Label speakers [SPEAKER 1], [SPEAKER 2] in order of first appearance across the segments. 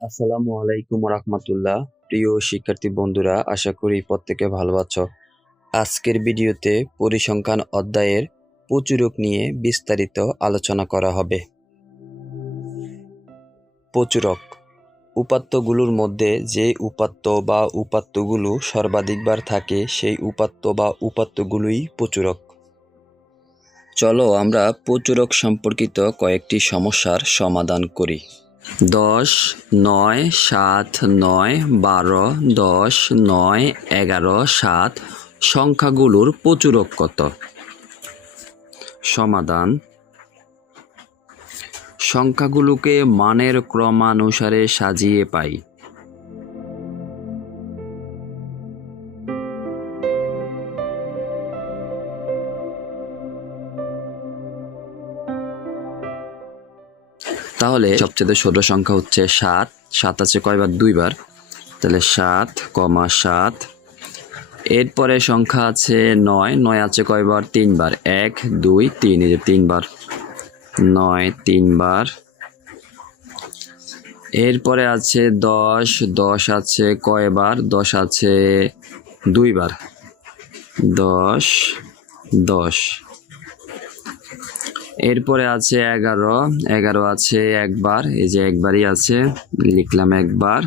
[SPEAKER 1] আসসালামু আলাইকুম রহমতুল্লাহ। প্রিয় শিক্ষার্থী বন্ধুরা, আশা করি প্রত্যেকে ভালো আছো। আজকের ভিডিওতে পরিসংখ্যান অধ্যায়ের প্রচুরক নিয়ে বিস্তারিত আলোচনা করা হবে। প্রচুরক উপাত্তগুলোর মধ্যে যে উপাত্ত বা উপাত্তগুলো সর্বাধিকবার থাকে, সেই উপাত্ত বা উপাত্তগুলোই প্রচুরক। চলো আমরা প্রচুরক সম্পর্কিত কয়েকটি সমস্যার সমাধান করি। দশ, নয়, সাত, নয়, বারো, দশ, নয়, এগারো, সাত সংখ্যাগুলোর প্রচুরক কত? সমাধান। সংখ্যাগুলোকে মানের ক্রমানুসারে সাজিয়ে পাই। তাহলে সবচেয়ে ছোট সংখ্যা হচ্ছে সাত। সাত আছে কয়বার? দুইবার। তাহলে সাত কমা সাত। এরপরে সংখ্যা আছে নয়। নয় আছে কয়বার? তিনবার। এক, দুই, তিন। এই যে তিনবার। নয়, তিনবার। এরপরে আছে দশ। দশ আছে কয়বার? দশ আছে দুইবার। দশ দশ। এরপরে আছে এগারো। এগারো আছে একবার, এই যে একবারই আছে, লিখলাম একবার।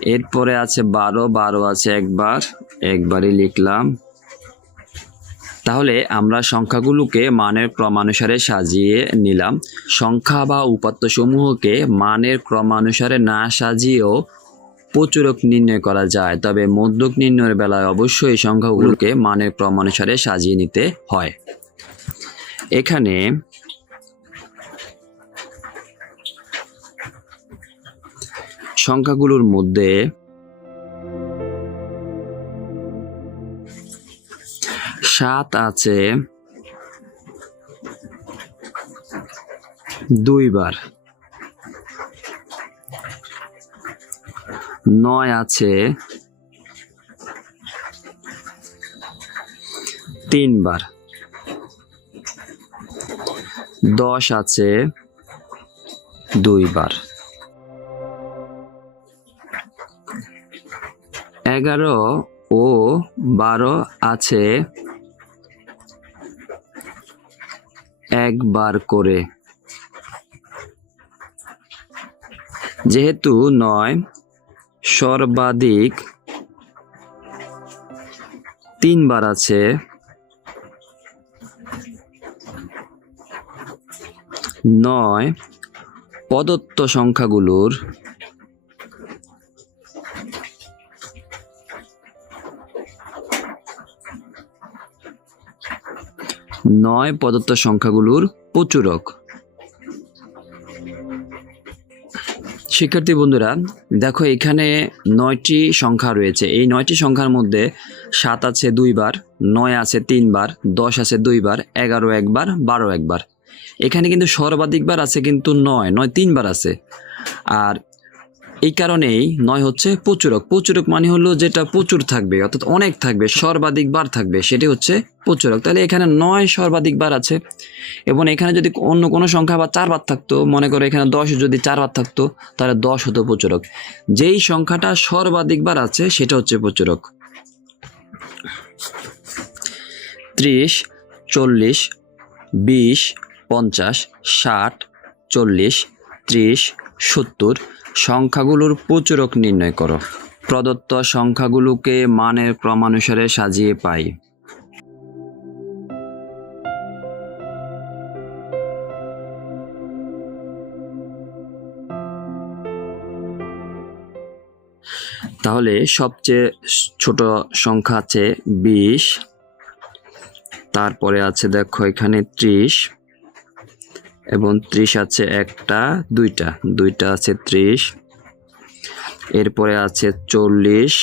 [SPEAKER 1] এরপরে আছে বারো বারো আছে একবার, একবারই লিখলাম। তাহলে আমরা সংখ্যাগুলোকে মানের ক্রমানুসারে সাজিয়ে নিলাম। সংখ্যা বা উপাত্ত সমূহকে মানের ক্রমানুসারে না সাজিয়েও প্রচুরক নির্ণয় করা যায়। তবে মধ্যক নির্ণয়ের বেলায় অবশ্যই সংখ্যাগুলোকে মানের ক্রমানুসারে সাজিয়ে নিতে হয়। এখানে সংখ্যাগুলোর মধ্যে সাত আছে দুইবার। নয় আছে তিনবার। দশ আছে দুইবার। এগারো ও বারো আছে একবার করে। যেহেতু নয় সর্বাধিক তিনবার আছে নয়, প্রদত্ত সংখ্যাগুলোর নয় প্রদত্ত সংখ্যাগুলোর প্রচুরক। শিক্ষার্থী বন্ধুরা, দেখো এখানে নয়টি সংখ্যা রয়েছে। এই নয়টি সংখ্যার মধ্যে সাত আছে দুইবার, নয় আছে তিনবার, দশ আছে দুইবার, এগারো একবার, বারো একবার। এখানে কিন্তু সর্বাধিকবার আছে কিন্তু নয় নয় তিনবার আছে। আর এই কারণেই নয় হচ্ছে প্রচুরক। প্রচুরক মানে হলো যেটা প্রচুর থাকবে, অর্থাৎ অনেক থাকবে, সর্বাধিক বার থাকবে, সেটি হচ্ছে প্রচুরক। তাহলে এখানে নয় সর্বাধিক বার আছে। এবং এখানে যদি অন্য কোনো সংখ্যা বা চারবার থাকতো, মনে করো এখানে দশ যদি চারবার থাকতো, তাহলে দশ হতো প্রচুরক। যেই সংখ্যাটা সর্বাধিক বার আছে, সেটা হচ্ছে প্রচুরক। ত্রিশ, চল্লিশ, বিশ পঞ্চাশ, ষাট, চল্লিশ, ত্রিশ, সত্তর সংখ্যাগুলোর প্রচুরক নির্ণয় করো। প্রদত্ত সংখ্যাগুলোকে মানের ক্রমানুসারে সাজিয়ে পাই। তাহলে সবচেয়ে ছোট সংখ্যা আছে বিশ, তারপরে আছে দেখো এখানে ত্রিশ এবং ত্রিশ আছে একটা, দুইটা। দুইটা আছে ত্রিশ। এরপরে আছে চল্লিশ।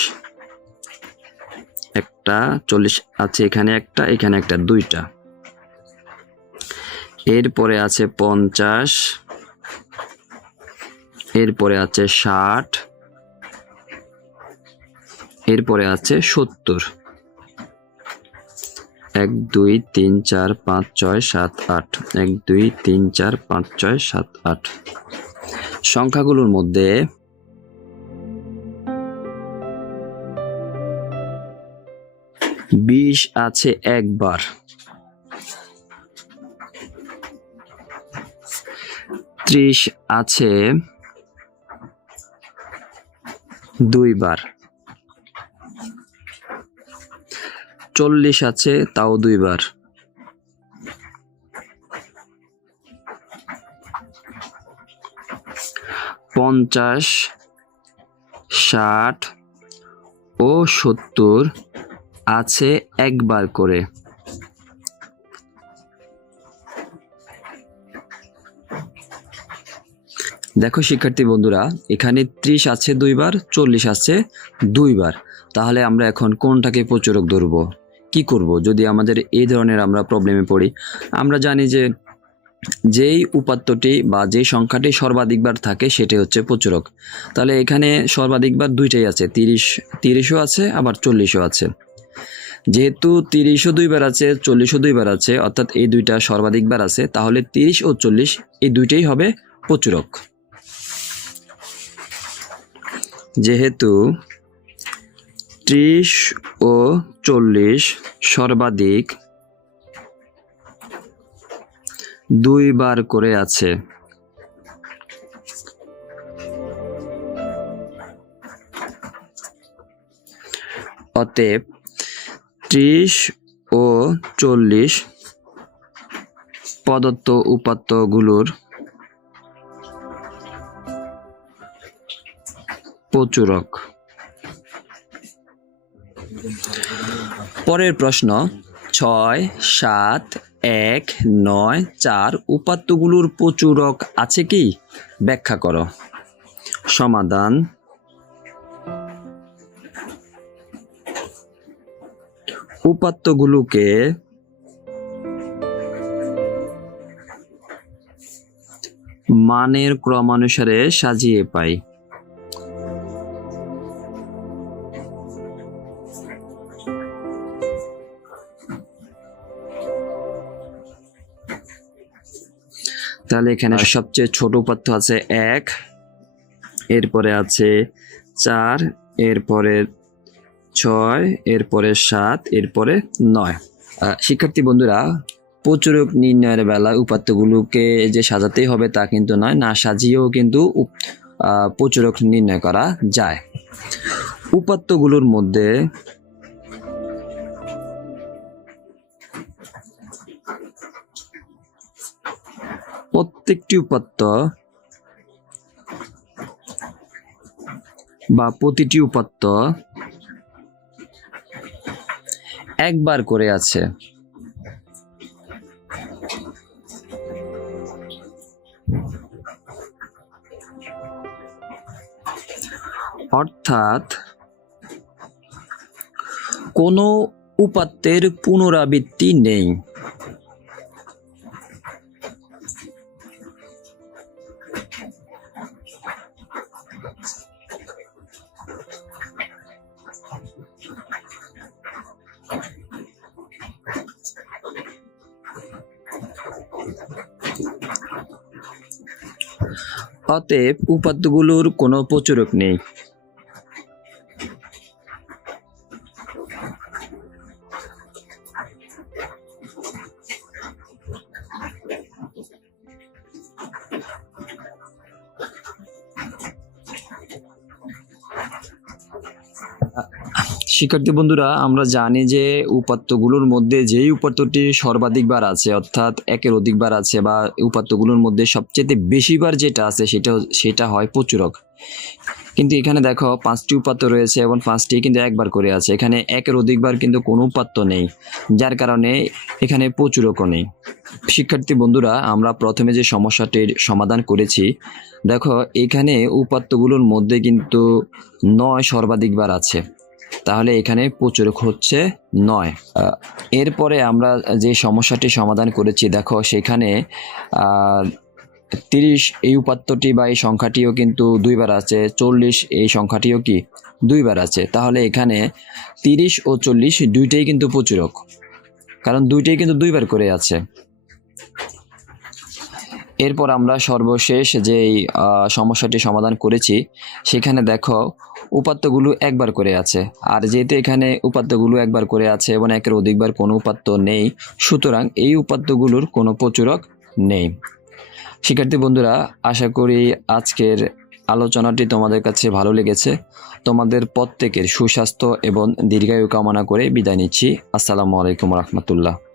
[SPEAKER 1] একটা, চল্লিশ আছে এখানে একটা এখানে একটা, দুইটা। এরপরে আছে পঞ্চাশ। এরপরে আছে ষাট। এরপরে আছে সত্তর। এক, দুই, তিন, চার, পাঁচ, ছয়, সাত, আট। এক, দুই, তিন, চার, পাঁচ, ছয়, সাত, আট। সংখ্যাগুলোর মধ্যে বিশ আছে একবার। ত্রিশ আছে দুইবার। চল্লিশ আছে, তাও দুইবার। পঞ্চাশ, ষাট ও সত্তর আছে একবার করে। দেখো শিক্ষার্থী বন্ধুরা, এখানে ত্রিশ আছে দুইবার, চল্লিশ আছে দুইবার। তাহলে আমরা এখন কোনটাকে প্রচুরক ধরব? কি করব? যদি আমাদের এই ধরনের আমরা প্রবলেমে পড়ি, আমরা জানি যে যেই উপাত্তটি বা যেই সংখ্যাটি সর্বাধিকবার থাকে সেটি হচ্ছে প্রচুরক। তাহলে এখানে সর্বাধিকবার দুইটাই আছে, তিরিশ, তিরিশও আছে, আবার চল্লিশও আছে। যেহেতু তিরিশও দুইবার আছে, চল্লিশও দুইবার আছে, অর্থাৎ এই দুইটা সর্বাধিকবার আছে, তাহলে তিরিশ ও চল্লিশ এই দুইটাই হবে প্রচুরক। যেহেতু ত্রিশ ও চল্লিশ সর্বাধিক দুইবার করে আছে। অতএব ত্রিশ ও চল্লিশ প্রদত্ত উপাত্তগুলোর প্রচুরক। পরের প্রশ্ন, ছয়, সাত, এক, নয়, চার উপাত্তগুলোর প্রচুরক আছে কি? ব্যাখ্যা করো। সমাধান। উপাত্তগুলোকে মানের ক্রমানুসারে সাজিয়ে পাই। তাহলে এখানে সবচেয়ে ছোট উপাত্ত আছে এক এরপরে আছে চার এরপরে ছয় এরপরে সাত এরপরে নয়। শিক্ষার্থী বন্ধুরা প্রচুরক নির্ণয়ের বেলা উপাত্তগুলোকে যে সাজাতেই হবে তা কিন্তু নয় না সাজিয়েও কিন্তু প্রচুরক নির্ণয় করা যায়। উপাত্তগুলোর মধ্যে প্রত্যেকটি উপাত্ত বা প্রতিটি উপাত্ত একবার করে আছে। অর্থাৎ কোনো উপাত্তের পুনরাবৃত্তি নেই। অতএব উপাত্তগুলোর কোনো প্রচুরক নেই। শিক্ষার্থী বন্ধুরা, আমরা জানি যে উপাত্তগুলোর মধ্যে যেই উপাত্তটি সর্বাধিকবার আছে, অর্থাৎ একের অধিকবার আছে বা উপাত্তগুলোর মধ্যে সবচেয়ে বেশিবার যেটা আছে সেটা সেটা হয় প্রচুরক। কিন্তু এখানে দেখো, পাঁচটি উপাত্ত রয়েছে এবং পাঁচটি কিন্তু একবার করে আছে। এখানে একের অধিকবার কিন্তু কোনো উপাত্ত নেই, যার কারণে এখানে প্রচুরকও নেই। শিক্ষার্থী বন্ধুরা, আমরা প্রথমে যে সমস্যাটির সমাধান করেছি, দেখো, এখানে উপাত্তগুলোর মধ্যে কিন্তু নয় সর্বাধিকবার আছে। তাহলে এখানে প্রচুরক হচ্ছে নয়। এরপরে আমরা যে সমস্যাটি সমাধান করেছি, দেখো সেখানে তিরিশ এই উপাত্তটি বা এই সংখ্যাটিও কিন্তু দুইবার আছে, চল্লিশ এই সংখ্যাটিও কি দুইবার আছে। তাহলে এখানে তিরিশ ও চল্লিশ দুইটাই কিন্তু প্রচুরক, কারণ দুইটাই কিন্তু দুইবার করে আছে। এরপর আমরা সর্বশেষ যেই সমস্যাটি সমাধান করেছি, সেখানে দেখো উপাত্তগুলো একবার করে আছে। আর যেহেতু এখানে উপাত্তগুলো একবার করে আছে এবং একের অধিকবার কোনো উপাত্ত নেই, সুতরাং এই উপাত্তগুলোর কোনো প্রচুরক নেই। শিক্ষার্থী বন্ধুরা, আশা করি আজকের আলোচনাটি তোমাদের কাছে ভালো লেগেছে। তোমাদের প্রত্যেকের সুস্বাস্থ্য এবং দীর্ঘায়ু কামনা করে বিদায় নিচ্ছি। আসসালামু আলাইকুম রহমতুল্লাহ।